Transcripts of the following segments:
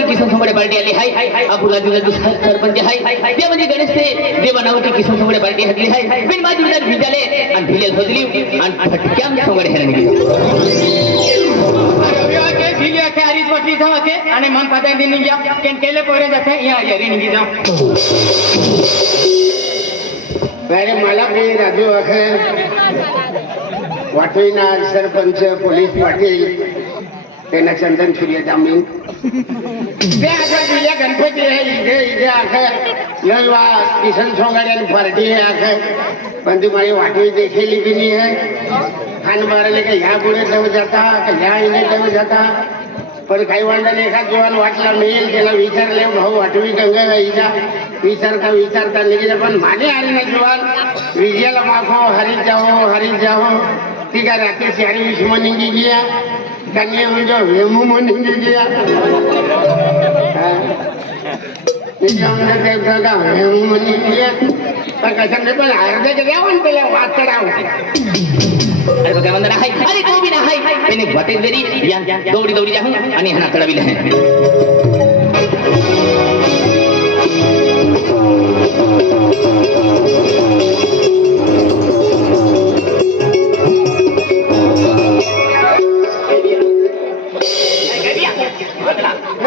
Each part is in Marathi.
नावाची किसन सोमडे पार्टी आली. हाय अपुला जिल्हा सरपंच हाय ते म्हणजे गणेश ते देवा नावाची किसन सोमडे पार्टी हटली हाय. बिन माझी विचार भिजाले आणि भिले धोदली आणि फटक्याम सोमडे हरण गेली आणि मन पता दिन गया केन केले पोरे जाते या हरी निघी जाऊ अरे मला मी राजू अखेर वाटोईना सरपंच पोलीस पाटील त्यांना चंदन सूर्य जामीन ते आता दिल्या गणपती आहे इथे इथे अखेर लयवा किसन सोंगाडी आणि पार्टी आहे अखेर पण तुम्हाला वाटोई देखील भी नहीं है खान मारले का ह्या पुढे देव जाता का ह्या इने देव जाता पण काही वांडाने एखाद जेवण वाटला मिळेल त्याला विचारले भाऊ वाटवी गंगाबाईचा विचारता विचारता निघेल पण माने आले नाही जेवण विजयाला मागो हरीत जाओ हरीत जाओ ती काय रात्री चारी विष निघी गया कन्या म्हणजे वेमू निघी गया हा. त्याच्यामुळे ते बघा, वेमू निघी गया पण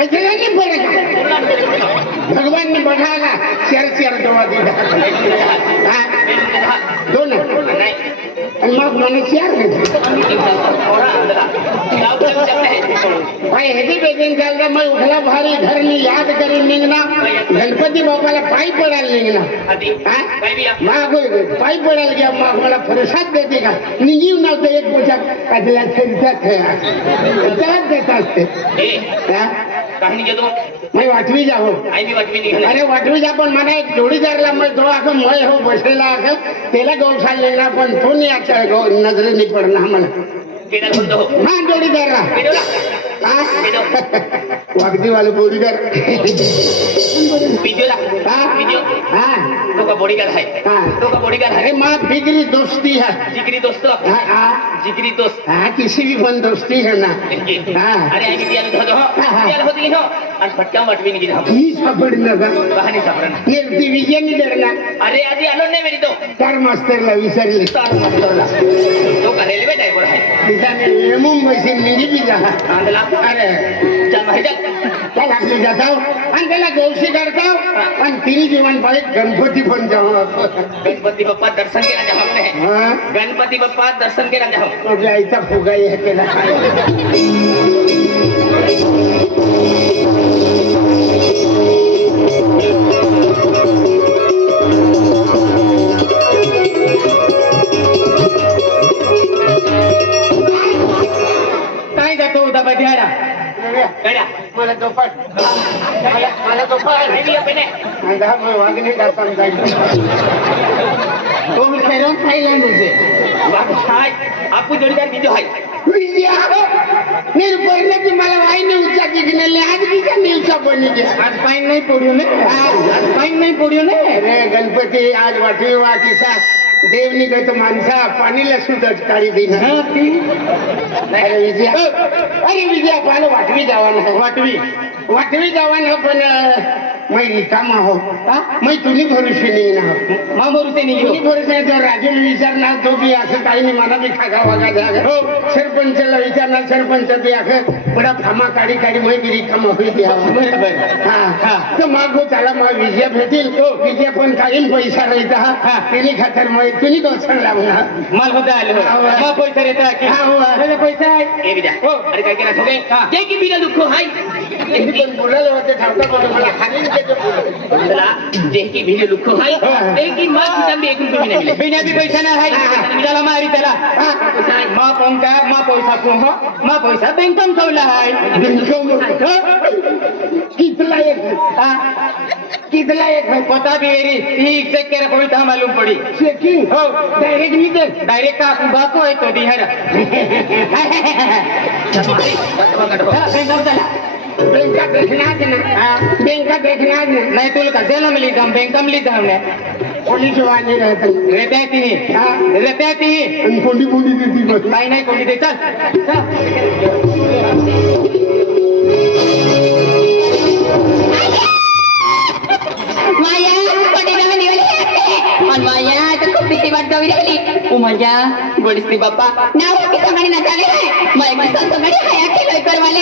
म्हणजे नाही फरक भगवान ने बघायला चार चार डोळा दिला. दोन. मग मला पाय ह्याची बेगीन मग उठला भारी घरनी याद करून निघना गणपती बाबाला पायी पडायला निघना हा? माग पायी पडायला घ्या मग मला प्रसाद देते का निघीव नव्हतं एक देत असते हा? वाटवी जा हो? अरे वाटवी जा पण मला एक जोडीदारला मग तो असं मय हो बसलेला असं त्याला गौशाल पण तो नाही आता नजरेने पडला. मला केदार बोलतो हो हा जोडीदारला केडोला हा वागदीवाले जोडीदार विजयोला हा विजयो हा तो का बॉडीगार्ड आहे हा. तो का बॉडीगार्ड अरे आहे माँ बिगड़ी दोस्ती है जिगरी दोस्त हाँ, हाँ, जिगरी दोस्त हाँ, किसी भी पण दोस्ती है ना आणि फटक्या वाटवी निघली हा ही सापडलं का? कहाणी सापडा निर्ती विजयनी धरला. अरे आधी आलो नाही मेरी तो. तर मास्तरला विसरले. तार मास्तरला तो का रेल्वे ड्रायव्हर आहे? तिच्याने मुंबईशी निघिली जा आंधला. अरे. चल माहिती त्याला आपले जाताव आणि त्याला गौशी करताव आणि तिन्ही जीवन पाहिजे गणपती पण जाऊ गणपती बाप्पा दर्शन केला जाऊ आपने हा? गणपती बाप्पा दर्शन केला जाऊ. आपल्या आईचा फुगा हे केला हा मग वागणे का समजायचं तो खेळून थायलंड होते हाय आपू जोडीदार बिजू हाय निर्भरण्याची मला वाईने उच्चा किकनेले आज किती निवसा बनी गया आज पाइन नहीं पड़ियो ने आज पाइन नहीं पड़ियो ने अरे गणपती आज वाटवी वा किसा देव निघत माणसा पाणीला सुद्धा काळी देईन हाँ ती अरे विजया अरे विजया पाहिलं वाटवी मै रिकामा हो मै तुम्ही भरोशी नाही ना माँ भरोसे नहीं तुम्ही भरोसे तो राजूला विचारणार तो बी असं काही नाही मला बी खागा वागा द्या हो सरपंचला विचारणार सरपंच बी असं बडा थामा काढी काढी मै बी रिकामा होईल हा हा तर मग त्याला मग विजय भेटेल तो विजय पण काही पैसा राहता हा त्याने खातर मग तुम्ही दोषण लावणार माल होता आलो माँ पैसा रहता कि हुआ। अरे पैसा ए विद्या अरे काय केला सगळे. ते की बिना दुःख हाय मी पण बोलायला होते थांबता पण मला हानीन त्याचं बोललं. चला जे की बिना दुःख हाय ते की मग खिचांबी एक रुपये बिना मिले बिना भी पैसा ना है त्याला मारी त्याला माँ पंका माँ पैसा को हो माँ पैसा बैंकम ठेवला है कितला एक हाँ, कितला एक है पता भी मेरी ही चेक करे कोई था मालूम पड़ी चेकिंग हो डायरेक्ट नहीं दे डायरेक्ट का बाको है तो दी है बैंकम चला बेंका देखना है ना? बेंका देखना है ना? नहीं तुला कशाला मी लिहिता बेंका मी लिहिता कोणी शिवाजी रहते रेत्या ती रेत्या ती आणि कोणी कोणी देते बस। काही नाही कोणी देत माया पडेला निवडली पण माया आता खूप भीती वाटत राहिली. ओ माझ्या गोडीसनी बाप्पा. नाव की सगळी नाचाले माय की सगळी हया केलोय करवाले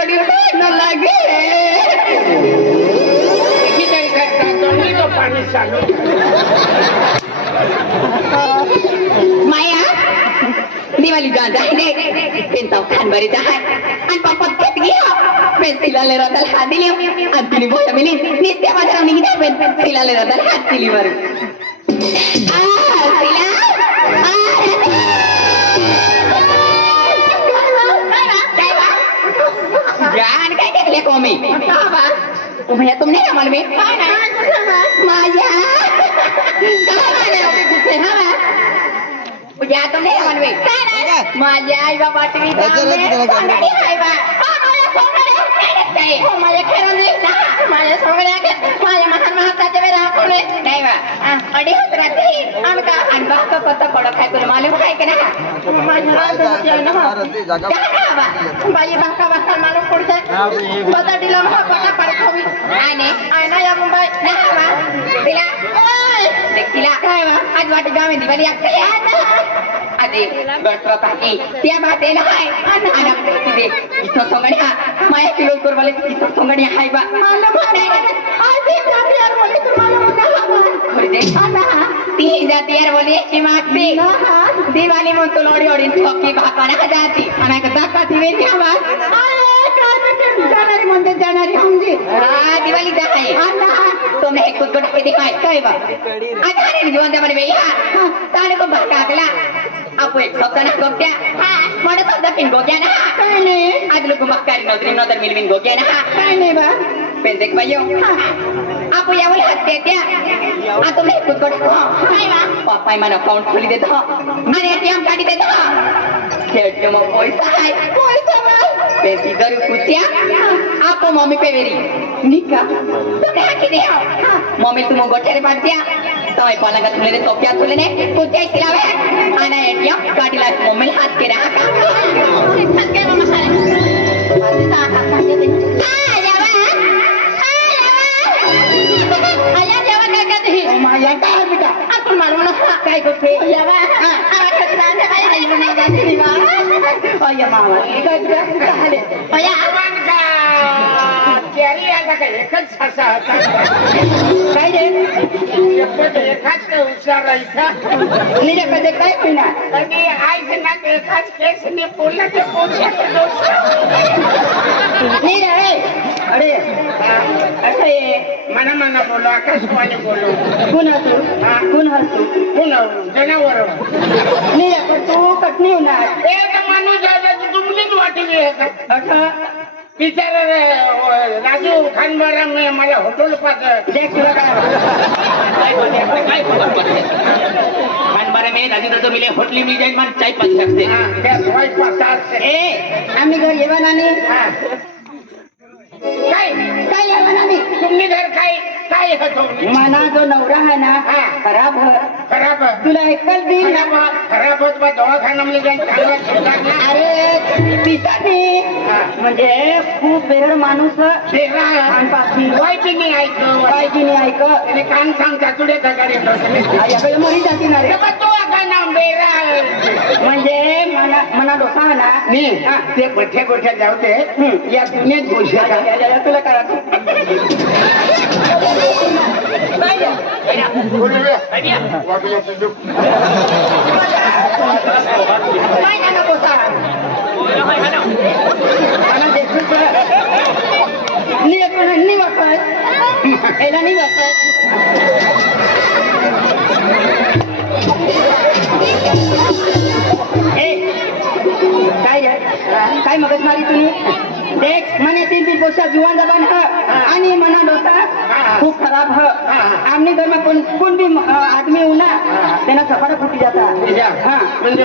माया दिवाळी जाय दे पेंताव खान बरी जाय आणि पप्पा घेत घ्या पेन सिलाले रतल हात दिली आणि तिने बोया मिली नित्या बाजाराव निघिता पेन सिलाले रतल हात दिली वर काय टेकले कोमी तुम्ही तुमने ना मन में माझ्या काय माने अबे गुस्से ना उद्या तुमने ना मन में माझ्या आई बाबा तुम्ही माझ्या खरं नाही ना माझ्या सगळ्या माझ्या महान महाताच्या वेळा कोणी नाही बा. अडी राहते का आणि बाप पत्ता पडक आहे तुला. मालूम आहे की ना माझ्या बाई बाका बाका मालूम पडते बता दिला महा पटा पड खोवी आणि आना या मुंबई. नाही बा दिला तिला काय बा आज वाटी गावे दिवाळी अरे गटरो काकी त्या बाते ना हाय आणि तिथे इथं सोंगड्या माया किलो कर बोले इथं सोंगड्या हाय बा. मला म्हणे आधी दे ती दिवाळी मग तो लोडी ओढीन थोकी भाकाना जाती आणि का दाखा ती वेळी आवाज जाणारी म्हणते जाणारी हमजी हा दिवाळी जा आहे तुम्ही एक कुट किती काय काय बा आज हाणे जीवन जमाने वेळी हा ताणे को भाकाकला आपो एक सप्ताह ना गोट्या मोठा सप्ताह पिन गोग्या ना काय नाही आज लोक मक्कारी नोदरी नोदर मिल मिन गोग्या ना काय नाही बा पेन देख बायो आपो यावले हत्ते त्या आ तुम्ही एक कुट काय बा पापाय मन अकाउंट खोली देतो आणि एटीएम काढी देतो खेळते मग पैसा आहे पैसा पैसी गरीब कुत्या आपो मम्मी पे वेरी निका तुम्ही हाकी दे मम्मी तुम गोठेरे पाडत्या તમે પાલંગા तुले रे टोप्या तुले ने कुत्या खिलावे आना एटीएम गाडी ला मम्मी हात के रहा का एकच असा होता. काय रे? एकाच का उचारायचा निरे कधी काय होईना आणि आज ना एकाच ते अरे. असं आहे मना मना बोलो आकाशवाणी बोलो. कोण हसू कोण हसू पुन्हा जनावर पण तू कटणी होणार. एक माणूस बिचारा राजू खानबारा मी मला होटल में राजू दादा मिले होटली मिल जाए मन चाय पाच ए आम्ही घर येवा नानी काय? काय येवा नानी तुम्ही घर काय काय होतो मना जो नवरा आहे ना हा. खराब है खराब तुला एकच दिन खराब खराब होत बा जाऊन चांगला सुधारला अरे म्हणजे खूप बेरड माणूस कानपाशी वाईट नाही ऐकलं? पाहिजे नाही ऐक त्याने कान कगारी याकडे मरी जाती ना रे. तो बेरा. म्हणजे मना मना डोसा ना मी ते गोठ्या गोठ्या जाऊ दे. या दुनियेत गोष्ट तुला करा काय नाही नको ए, काय काय मगजमारी तुम्ही? देख मने तीन तीन पोषा जुवान जबान आणि मना डोसा. खूब खराब है हाँ, हाँ। आमने घर में कौन भी आदमी हो ना त्यांना सफारा फुटी जाता। हा। म्हणजे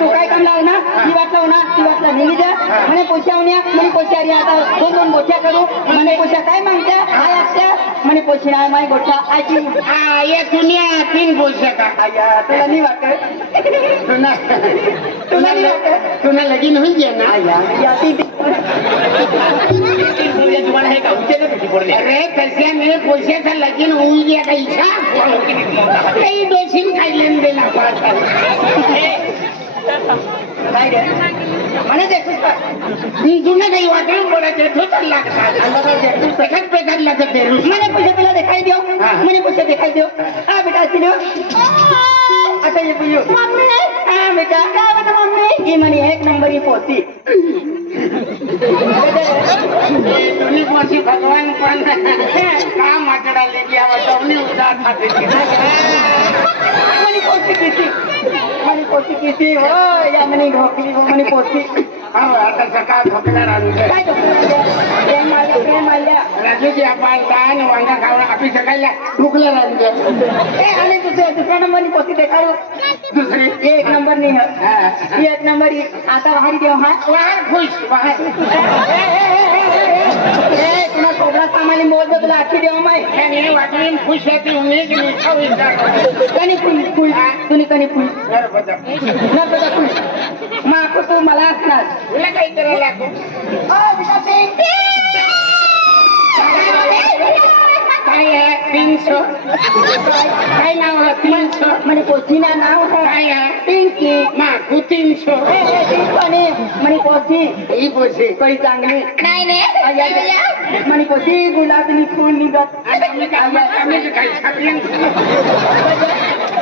तू काय काम लाव ना ती वाटला हो ना ती वाटला नेहमी जा. म्हणे पोशा होण्या म्हणे पोशा आली आता दोन दोन गोठ्या करू. म्हणे पोशा काय मागत्या? काय असत्या म्हणे पोशी नाही माय गोठा आजी. हा ये दुनिया तीन पैसे का आया तुला नाही वाटत? una, una, una gallina muy llena. Ay, અટઈ પીયું. મમ્મી? હા બેટા કાવત મમ્મી. એ મને એક નંબર એ પોતી તુની પોસી ભગવાન પણ કામ આચડા લઈ ગયા તમને ઢોકલી મને પોતી હા સકા ઢોકલા રાનું प्रेम मारल्या राजूची आपण काय वांगा खावं आपली सकाळला भुकला राहून ए आणि दुसऱ्या दुसऱ्या नंबरनी पोती देखाडू दुसरी ये एक नंबर नाही है हा. ही एक नंबर ही आता बाहेर देव हा वाहर खुश वाहर ए तुला खोबरा सामानी बोलतो तुला आखी देव माय त्याने वाटली खुश होती उन्हें की मी खाऊ कणी फुल फुल तुम्ही कणी फुल बरोबर नर्मदा फुल मग तू मला असणार तुला काही करायला लागू काय आहे तीनशो काय नाव आहे तीनशो म्हणे पोचीना नाव काय आहे आहे पिंकी माकू तीनशो ए, ए, ती म्हणे म्हणे पोची ही पैसे कळी चांगली नाही नाही म्हणे पोची गुलाबी फुल निघत आम्ही काय आम्ही काही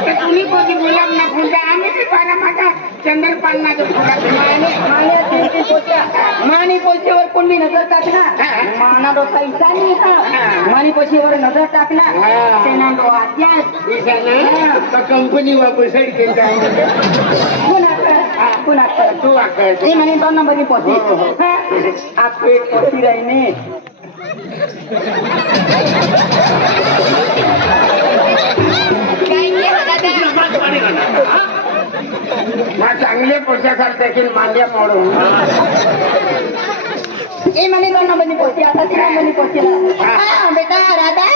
ते कुणी कोणी गुलाम ना फुंजा आम्ही बी पारा माझा चंद्रपाल ना जो फुंजा माने. माने तुमची पोच्या माने पोचेवर नजर टाकणार. माना तो कैसा नाही हा. माने पोचेवर नजर टाकणार. त्यांना तो आज्ञात विचारलं कंपनी वापस कोणाचं तू म्हणे दोन नंबरनी पोची हो, हो. आपको एक पोची राहीने Thank you. चांगले पोशाख त्यातील मांड्या मोडून. ए मनी दोन मनी पोची आता तिला मनी पोचीला. बेटा राधा.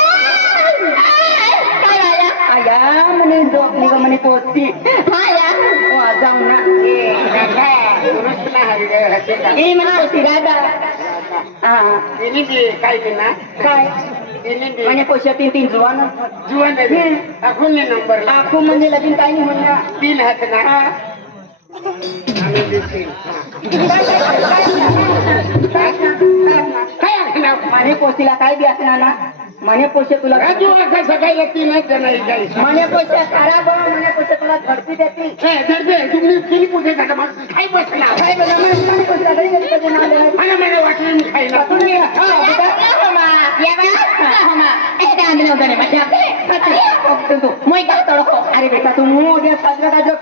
म्हणे झोप म्हणे पोचती जाऊ ना. राधा काय काय? म्हणे पोशा तीन तीन जुवान. जुवन आपण नंबर आखू म्हणजे लगीन काही नाही म्हणणार तीन हात ना. काय म्हणे पोशीला काय बी असणार ना. म्हणे पोशे तुला राजू आता सकाळी तीन हात नाही काही. म्हणे पोशे खराब हो, म्हणे पोशे तुला घरची देतील तुम्ही तुम्ही जाता? मग काय बसला काय घरी कधी नाव देणार. मला मला वाटलं मी खायला तुम्ही अरे बेटा का जो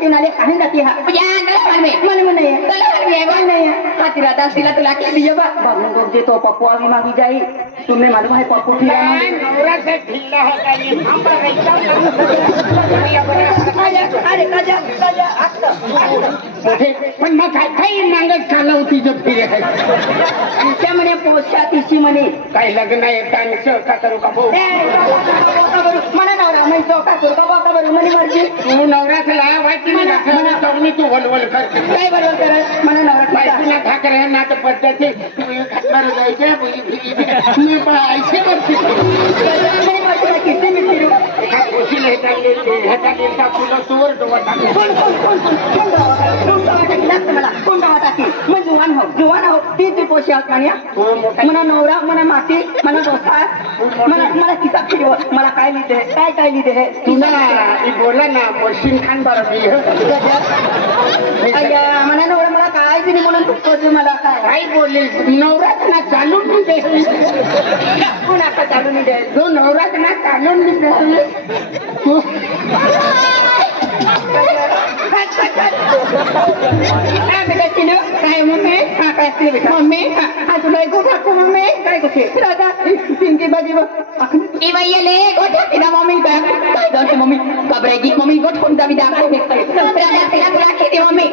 जाती मन मन तुला बा तो पप्पू जाई मालूम पप्पू अरे काजा काजा मोठे पण मग काय काही नांगत चालव होती जर फिरे आमच्या म्हणे पोशा तिशी म्हणे काही लग्न येत आणि का करू का भाऊ? म्हणा नवरा म्हणजे चौका करू का बाका बरू म्हणे मर्जी तू नवराच लाया व्हायची नाही का? म्हणा. चवणी तू वलवल करते काय बरोबर करत म्हणा नवरा. बायकोला ठाकरे ना तर पद्धती खातणार जायचे फिरी मी ऐसे करते म्हणे किती मिळतील एका गोशीला ह्याचा गेल- ह्याचा गेलता फुलं सुवर डोवा टाकलं. कोण कोण कोण कोण कोण दवा टाकी? कोण दवा टाकी? लागतं मला कोण दवा टाकी मग जुवान हो. जुवान हो ती ती पोशी आहात मोठा मला नवरा मला माती मला डोसा मला मला किसा फिरव मला काय लिहिते काय काय लिहिते तुला बोला ना मशीन खान बरं मी मला नवरा मला काय दिली म्हणून तू मला. काय बोलले नवराच ना चालून मी दे कोण आता चालू नाही दे जो नवराच ना चालून मी दे तू काय मम्मी बेटा मम्मी गोठा को मम्मी काय कसे राजा पिंकी बाजी ई बाई आले गोठा तिला मम्मी का काय जाते मम्मी घाबरायची मम्मी गोठ कोण जावी दाखवते राधा तिला तुला किती मम्मी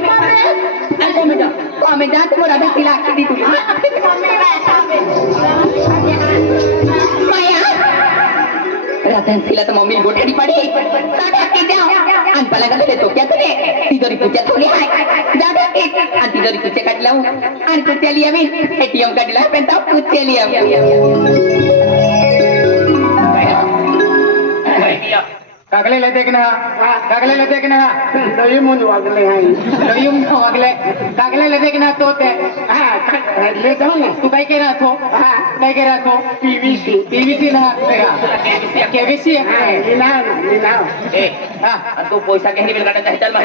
तर मम्मी गोठ्याडी पाडी की द्या आणि पला गेले तो क्या तुले ती जरी तुझ्या थोडी हाय दादा की आणि ती जरी तुझे काढला आणि तू चली आम्ही एटीएम काढला पण तू चली कागले लेते की ना कागले लेते की ना लई म्हणून वागले आहे लयम वागले कागले लेते की ना तो ते हा ले जाऊ ना तू काय केला तो हा काय केला तो पीव्हीसी टीव्हीसी ना केवीसी हा लिनाव ना हा तू पैसा घ्यायला काढायचा